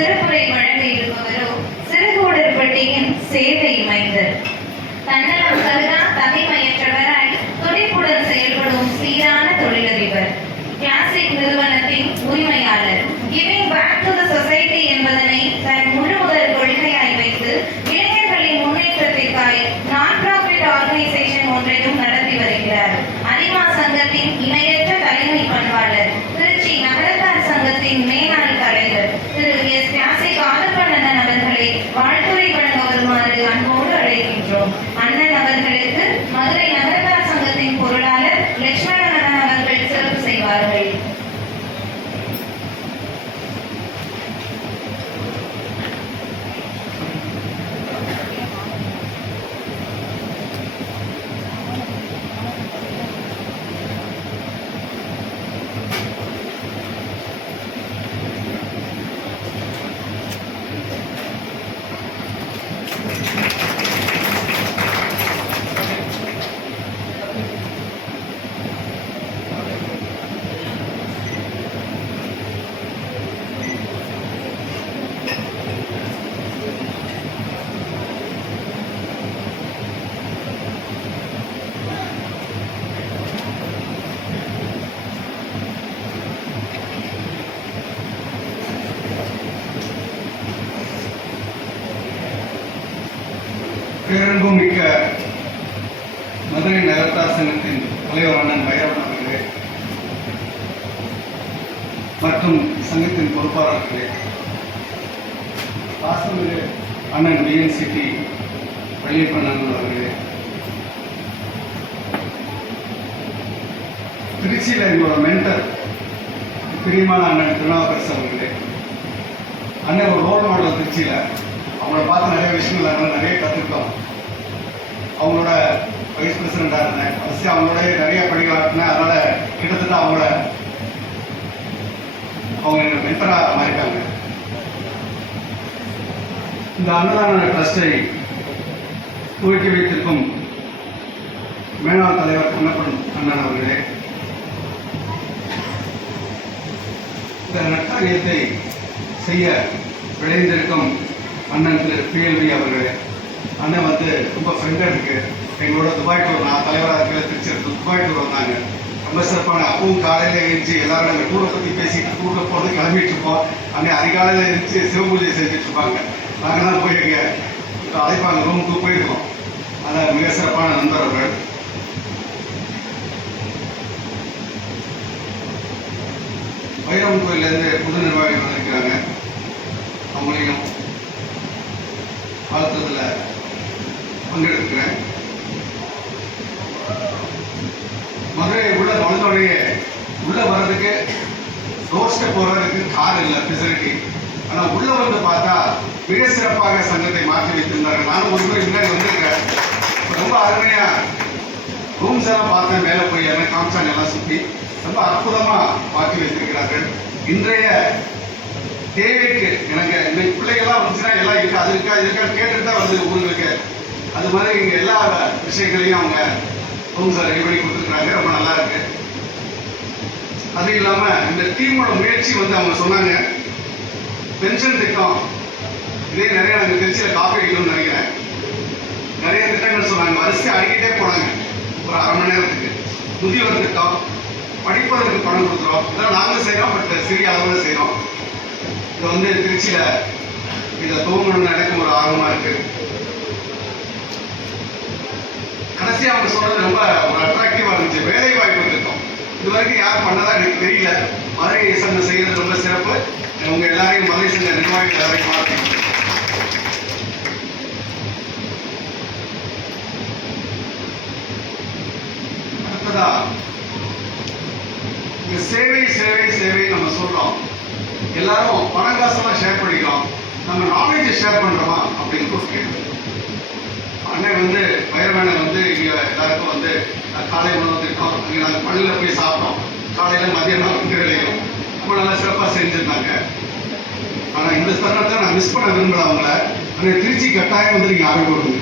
சிறப்புரை வழங்க இருப்பவரோ சிறுகூடற்பட்டியின் சேவை மைந்தர். தன்னலம் பேரன்பும் மிக்க மதுரை நகரத்தார் சங்கத்தின் தலைவர் அண்ணன் பைரவன் அவர்களே மற்றும் சங்கத்தின் பொறுப்பாளர்களே ஆசிரியர் அண்ணன் பிஎன்சிடி பள்ளிப்பண்ணன் அவர்களே திருச்சியில் எங்களோட மென்டர் பிரியமான அண்ணன் திருநாவுக்கரசு அவர்களே அண்ணன் ஒரு ரோல் மாடல் திருச்சியில். அவங்கள பார்த்து நிறைய விஷயங்கள் நாங்கள் நிறைய கற்றுக்கிட்டோம் அவங்களோட வைஸ் பிரசிடண்டாக இருந்தேன். ஃபஸ்ட்டு அவங்களோட நிறைய பணிகள் ஆட்டினேன் அதனால் கிட்டத்தட்ட அவங்கள அவங்க எங்கள் மென்டராக மாறிட்டாங்க. இந்த அன்னதான ட்ரஸ்டை துவக்கி வைத்திருக்கும் மேலாண் தலைவர் கண்ணப்பன் அண்ணன் அவர்களே இந்த நட்டாரியத்தை செய்ய விளைந்திருக்கும் அண்ணன் திரு பிஎல்வி அவர். அண்ணன் வந்து ரொம்ப ஃப்ரெண்டாக இருக்கு. எங்களோட துபாய் டூர் நான் தலைவராக இருக்கிற திருச்சி துபாய் டூர் வந்தாங்க. ரொம்ப சிறப்பான அப்பவும் காலையில் எழுந்துச்சு எல்லாரும் நாங்கள் டூரை பற்றி பேசிட்டு டூரில் போகிறது கிளம்பிட்டு இருப்போம். அங்கே அதிகாலையில் எழுந்துச்சு சிவபூஜை செஞ்சுட்டு இருப்பாங்க. நாங்கள்லாம் போய் அங்கே அழைப்பாங்க ரூமுக்கு போயிருக்கோம். அதான் மிக சிறப்பான நண்பர்கள் வைரவன் கோயிலேருந்து புது நிர்வாகிகள் வந்திருக்கிறாங்க. அவங்களையும் வாழ்த்ததுல பங்கெடுக்கிறேன் மதுரை உள்ள நுழைஞ்சோடனே உள்ள வர்றதுக்கு ரோட் ஸ்டெப் போறதுக்கு கார் இல்லை ஃபெசிலிட்டி ஆனா உள்ள வந்து பார்த்தா மிக சிறப்பாக சங்கத்தை மாற்றி வைத்திருந்தார்கள். நானும் ஒரு முறை முன்னாடி வந்திருக்கேன். ரொம்ப அருமையா ரூம்ஸ் எல்லாம் பார்த்தேன் மேலே போய் எல்லாம் காமிச்சாங்க எல்லாம் சுற்றி ரொம்ப அற்புதமா மாற்றி வைத்திருக்கிறார்கள். இன்றைய தேவைக்கு எனக்கு இந்த பிள்ளைகள்லாம் வந்துச்சுன்னா எல்லாம் இருக்கு அது இருக்கா இது இருக்கா அது மாதிரி இங்க எல்லா விஷயங்களையும் அவங்க ரூம்ஸ் ரெடி பண்ணி கொடுத்துருக்காங்க. ரொம்ப நல்லா இருக்கு. அது இல்லாம இந்த டீமோட முயற்சி வந்து அவங்க சொன்னாங்க. பென்ஷன் திட்டம். இதே நிறைய நாங்கள் திருச்சியில் காப்பி அடிக்கணும்னு நினைக்கிறேன். நிறைய திட்டங்கள் சொன்னாங்க. வரிசையாக அடிக்கிட்டே போனாங்க. ஒரு அரை மணி நேரத்துக்கு. முதியோர் திட்டம் படிப்பதற்கு பணம் கொடுக்குறோம். இதெல்லாம் நாங்களும் செய்கிறோம் பட் சிறிய அளவில் செய்கிறோம் இது வந்து திருச்சியில் இதை துவங்கணும்னு எனக்கு ஒரு ஆர்வமாக இருக்கு. கடைசியாக அவங்க சொன்னது ரொம்ப ஒரு அட்ராக்டிவாக இருந்துச்சு. வேலை வாய்ப்பு திட்டம். இது வரைக்கும் யார் பண்ணதா எனக்கு தெரியல. மதுரை சங்கம் செய்கிறது ரொம்ப சிறப்பு. உங்க எல்லாரையும் மதுரை சங்க நிர்வாகிகள் எல்லாரையும் மாற்றி அடுத்ததா இந்த சேவை சேவை சேவை நம்ம சொல்றோம். எல்லாரும் பணம் காசெல்லாம் ஷேர் பண்ணிக்கிறோம் நம்ம நாலேஜை ஷேர் பண்றோமா அப்படின்னு கேட்டு அண்ணன் வந்து பயிர்மேனை வந்து இங்கே எல்லாருக்கும் வந்து காலை உணவு திட்டம் அங்கே நாங்கள் பள்ளியில் போய் சாப்பிட்டோம். காலையில் மதியானம் ரெண்டு ரொம்ப நல்லா சிறப்பாக செஞ்சுருந்தாங்க. ஆனால் இந்த தருணத்தை நான் மிஸ் பண்ண விரும்பல அவங்கள. ஆனால் திருச்சி கட்டாயம் வந்து நீங்கள் ஞாபகம் கொடுங்க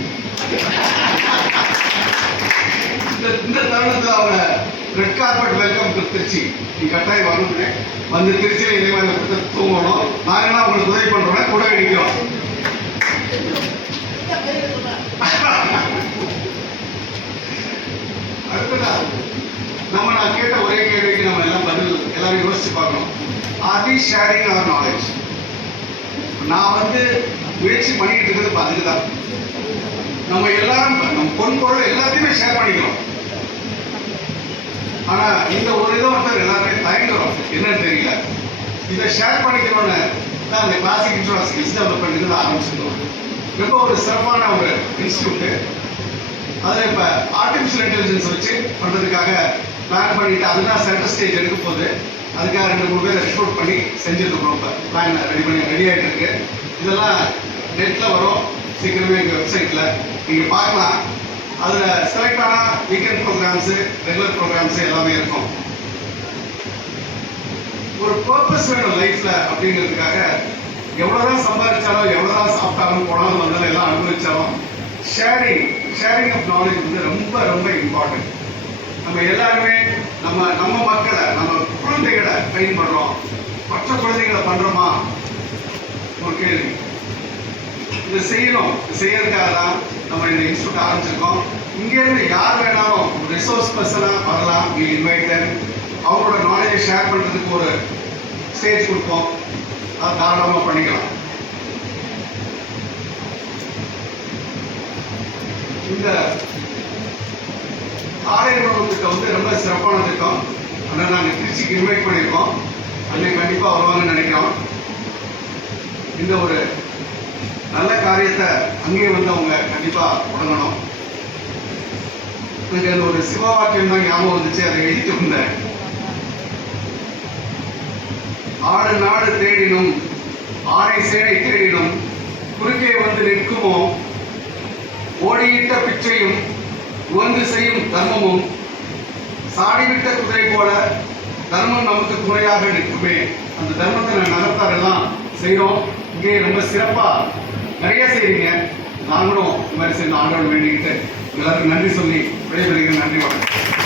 இந்த இந்த தருணத்தில் அவங்க red carpet welcome to Trichy. நீ கட்டாயம் வரணுங்க வந்து திருச்சியில் இதே மாதிரி தூங்கணும். நாங்கள் என்ன உங்களுக்கு உதவி நம்ம நான் கேட்ட ஒரே கேள்விக்கு நம்ம எல்லாம் பதில் எல்லாரும் யோசிச்சு பார்க்கணும் are we sharing our knowledge நான் வந்து முயற்சி பண்ணிட்டு இருக்கிறது அதுக்கு தான். நம்ம எல்லாரும் நம்ம பொன் பொருள் எல்லாத்தையுமே ஷேர் பண்ணிக்கிறோம். ஆனா இந்த ஒரு இதை வந்து எல்லாருமே தயங்குறோம் என்னன்னு தெரியல இதை ஷேர் பண்ணிக்கணும்னு தான் அந்த கிளாசிக் இன்சூரன்ஸ் ஸ்கில்ஸ் டெவலப்மெண்ட் ஆரம்பிச்சிருக்கோம் ரொம்ப ஒரு சிறப்பான ஒரு இன்ஸ்டியூட் அதில் இப்போ ஆர்டிஃபிஷியல் இன்டெலிஜென்ஸ் வச்சு பண்ணுறதுக்காக பிளான் பண்ணிட்டு அதுதான் சென்டர் ஸ்டேஜ் எடுக்கும் போகுது. அதுக்காக ரெண்டு மூணு பேர் ரெக்ரூட் பண்ணி செஞ்சுருக்கோம் இப்போ. பிளான் ரெடி பண்ணி ரெடி ஆகிட்டு இருக்கு. இதெல்லாம் நெட்டில் வரும். சீக்கிரமே எங்கள் வெப்சைட்டில் நீங்கள் பார்க்கலாம். அதில் செலக்ட் ஆனால் வீக்கெண்ட் ப்ரோக்ராம்ஸு ரெகுலர் ப்ரோக்ராம்ஸு எல்லாமே இருக்கும். ஒரு பர்பஸ் வேணும் லைஃப்பில் அப்படிங்கிறதுக்காக எவ்வளவுதான் சம்பாதிச்சாலும் எவ்வளவுதான் சாப்பிட்டாலும் போனாலும் வந்தாலும் எல்லாம் அனுபவிச்சாலும் ஷேரிங் ஷேரிங் ஆஃப் நாலேஜ் வந்து ரொம்ப ரொம்ப இம்பார்ட்டன்ட் நம்ம எல்லாருமே நம்ம நம்ம மக்களை நம்ம குழந்தைகளை ட்ரெயின் பண்றோம் மற்ற குழந்தைகளை பண்றோமா? ஒரு கேள்வி. இதை செய்யணும். செய்யறதுக்காக தான் நம்ம இந்த இன்ஸ்டியூட் ஆரம்பிச்சிருக்கோம். இங்கேருந்து யார் வேணாலும் ரிசோர்ஸ் பர்சனாக வரலாம். இன்வைட்டர் இன்வைட்டட் அவங்களோட நாலேஜை ஷேர் பண்ணுறதுக்கு ஒரு ஸ்டேஜ் கொடுப்போம். அது தாராளமாக பண்ணிக்கலாம். இந்த ஆடை திட்டம் வந்து ரொம்ப சிறப்பான திட்டம். ஆனால் நாங்கள் திருச்சிக்கு இன்வைட் பண்ணியிருக்கோம். அங்கே கண்டிப்பாக வருவாங்கன்னு நினைக்கிறோம். இந்த ஒரு நல்ல காரியத்தை அங்கேயே வந்து அவங்க கண்டிப்பாக தொடங்கணும். எனக்கு அந்த ஒரு சிவ வாக்கியம் தான் ஞாபகம் வந்துச்சு. அதை எழுதிட்டு வந்தேன். ஆடு நாடு தேடினும் ஆரை சேனை தேடினும் குறுக்கே வந்து நிற்குமோ? ஓடியிட்ட பிச்சையும் உவந்து செய்யும் தர்மமும் சாடிவிட்ட குதிரை போல தர்மம் நமக்கு துணையாக நிற்குமே. அந்த தர்மத்தை நான் நகர்த்தார் எல்லாம் செய்கிறோம் இங்கே ரொம்ப சிறப்பாக நிறைய செய்கிறீங்க நாங்களும் இந்த மாதிரி செய்யணும் ஆண்டவன் வேண்டிக்கிட்டு எல்லாருக்கும் நன்றி சொல்லி விடைபெறுகிறேன். நன்றி வணக்கம்.